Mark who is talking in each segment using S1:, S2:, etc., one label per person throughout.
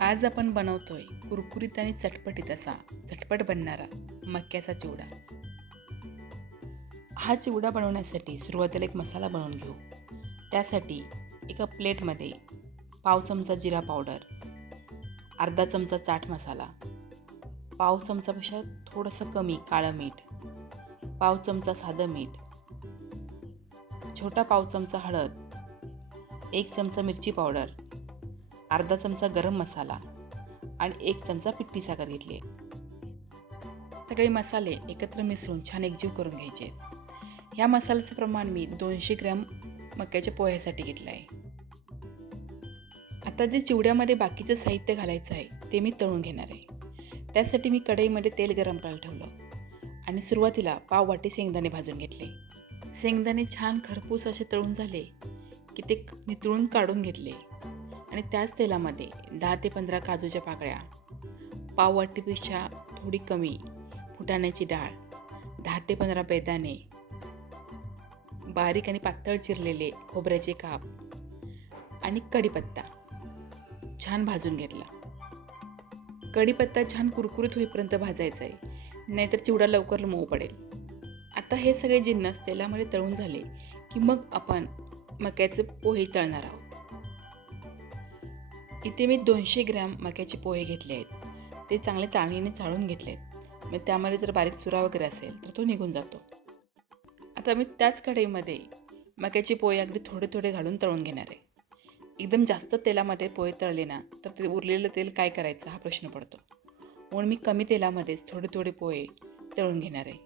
S1: आज आपण बनवतोय कुरकुरीत आणि चटपटीत असा झटपट बनणारा मक्याचा चिवडा. हा चिवडा बनवण्यासाठी सुरुवातीला एक मसाला बनवून घेऊ. त्यासाठी एका प्लेटमध्ये पाव चमचा जिरा पावडर अर्धा चमचा चाट मसाला पाव चमचापेक्षा थोडंसं कमी काळं मीठ पाव चमचा साधं मीठ छोटा पाव चमचा हळद एक चमचा मिरची पावडर अर्धा चमचा गरम मसाला आणि एक चमचा पिठी साखर घेतली सगळे मसाले एकत्र मिसळून छान एकजीव करून घ्यायचे ह्या मसाल्याचं प्रमाण मी दोनशे ग्रॅम मक्याच्या पोह्यासाठी घेतलं आहे. आता जे चिवड्यामध्ये बाकीचं साहित्य घालायचं आहे ते मी तळून घेणार आहे. त्यासाठी मी कढईमध्ये तेल गरम करायला ठेवलं आणि सुरुवातीला पाव वाटी शेंगदाणे भाजून घेतले. शेंगदाणे छान खरपूस असे तळून झाले की ते नितळून काढून घेतले. आणि त्याच तेलामध्ये दहा ते पंधरा काजूच्या पाकळ्या पाव वाटीपेक्षा थोडी कमी फुटाण्याची डाळ दहा ते पंधरा बेदाणे बारीक आणि पातळ चिरलेले खोबऱ्याचे काप आणि कढीपत्ता छान भाजून घेतला. कढीपत्ता छान कुरकुरीत होईपर्यंत भाजायचा आहे नाहीतर चिवडा लवकर मऊ पडेल. आता हे सगळे जिन्नस तेलामध्ये तळून झाले की मग आपण मक्याचे पोहे तळणार आहोत. इथे मी दोनशे ग्रॅम मक्याचे पोहे घेतले आहेत. ते चांगले चाळणीने चाळून घेतले आहेत मग त्यामध्ये जर बारीक चुरा वगैरे असेल तर तो निघून जातो. आता मी त्याच कढईमध्ये मक्याचे पोहे अगदी थोडे थोडे घालून तळून घेणार आहे. एकदम जास्त तेलामध्ये पोहे तळले ना तर ते उरलेलं तेल काय करायचं हा प्रश्न पडतो. म्हणून मी कमी तेलामध्येच थोडे थोडे पोहे तळून घेणार आहे.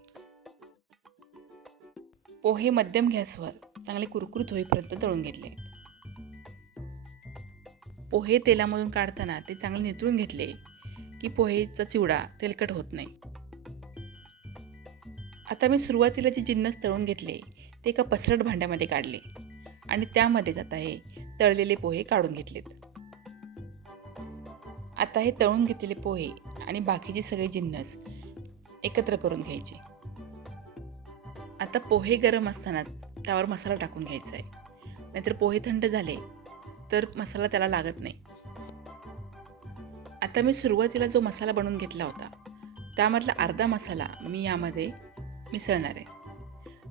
S1: पोहे मध्यम गॅसवर चांगले कुरकुरीत होईपर्यंत तळून घेतले पोहे तेलामधून काढताना ते चांगले नितळून घेतले की पोहेचा चिवडा तेलकट होत नाही. आता मी सुरुवातीला जे जिन्नस तळून घेतले ते एका पसरट भांड्यामध्ये काढले आणि त्यामध्येच आता हे तळलेले पोहे काढून घेतलेत. आता हे तळून घेतलेले पोहे आणि बाकीचे सगळे जिन्नस एकत्र करून घ्यायचे. आता पोहे गरम असताना त्यावर मसाला टाकून घ्यायचा आहे. नाहीतर पोहे थंड झाले तर मसाला त्याला लागत नाही. आता मी सुरुवातीला जो मसाला बनवून घेतला होता त्यामधला अर्धा मसाला मी यामध्ये मिसळणार आहे.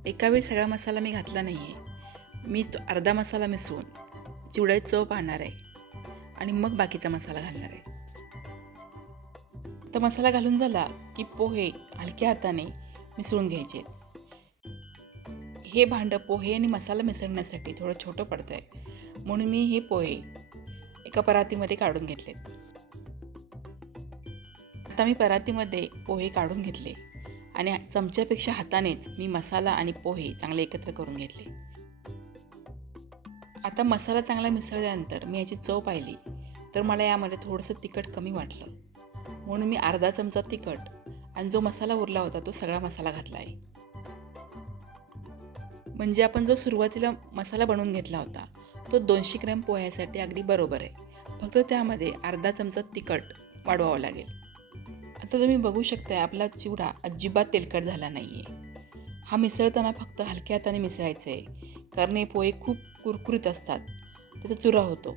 S1: एका वेळी सगळा मसाला मी घातला नाही आहे मी तो अर्धा मसाला मिसळून चिवड्यात चव पाहणार आहे आणि मग बाकीचा मसाला घालणार आहे. तर मसाला घालून झाला की पोहे हलक्या हाताने मिसळून घ्यायचे. हे भांडं पोहे आणि मसाला मिसळण्यासाठी थोडं छोटं पडतं आहे म्हणून मी हे पोहे एका परातीमध्ये काढून घेतलेत. आता मी परातीमध्ये पोहे काढून घेतले आणि चमच्यापेक्षा हातानेच मी मसाला आणि पोहे चांगले एकत्र करून घेतले. आता मसाला चांगला मिसळल्यानंतर मी याची चव पाहिली तर मला यामध्ये थोडंसं तिखट कमी वाटलं. म्हणून मी अर्धा चमचा तिखट आणि जो मसाला उरला होता तो सगळा मसाला घातला आहे. म्हणजे आपण जो सुरुवातीला मसाला बनवून घेतला होता तो दोनशे ग्रॅम पोह्यासाठी अगदी बरोबर आहे. फक्त त्यामध्ये अर्धा चमचा तिखट वाढवावं लागेल. आता तुम्ही बघू शकताय आपला चिवडा अजिबात तेलकट झाला नाही आहे हा मिसळताना फक्त हलक्या हाताने मिसळायचं आहे कारण हे पोहे खूप कुरकुरीत असतात. त्याचा चुरा होतो.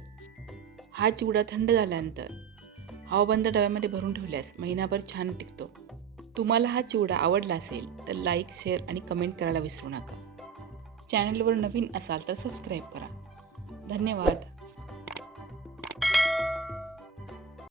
S1: हा चिवडा थंड झाल्यानंतर हवाबंद डब्यामध्ये भरून ठेवल्यास महिनाभर छान टिकतो. तुम्हाला हा चिवडा आवडला असेल तर लाईक शेअर आणि कमेंट करायला विसरू नका. चॅनलवर नवीन असाल तर सबस्क्राईब करा. धन्यवाद.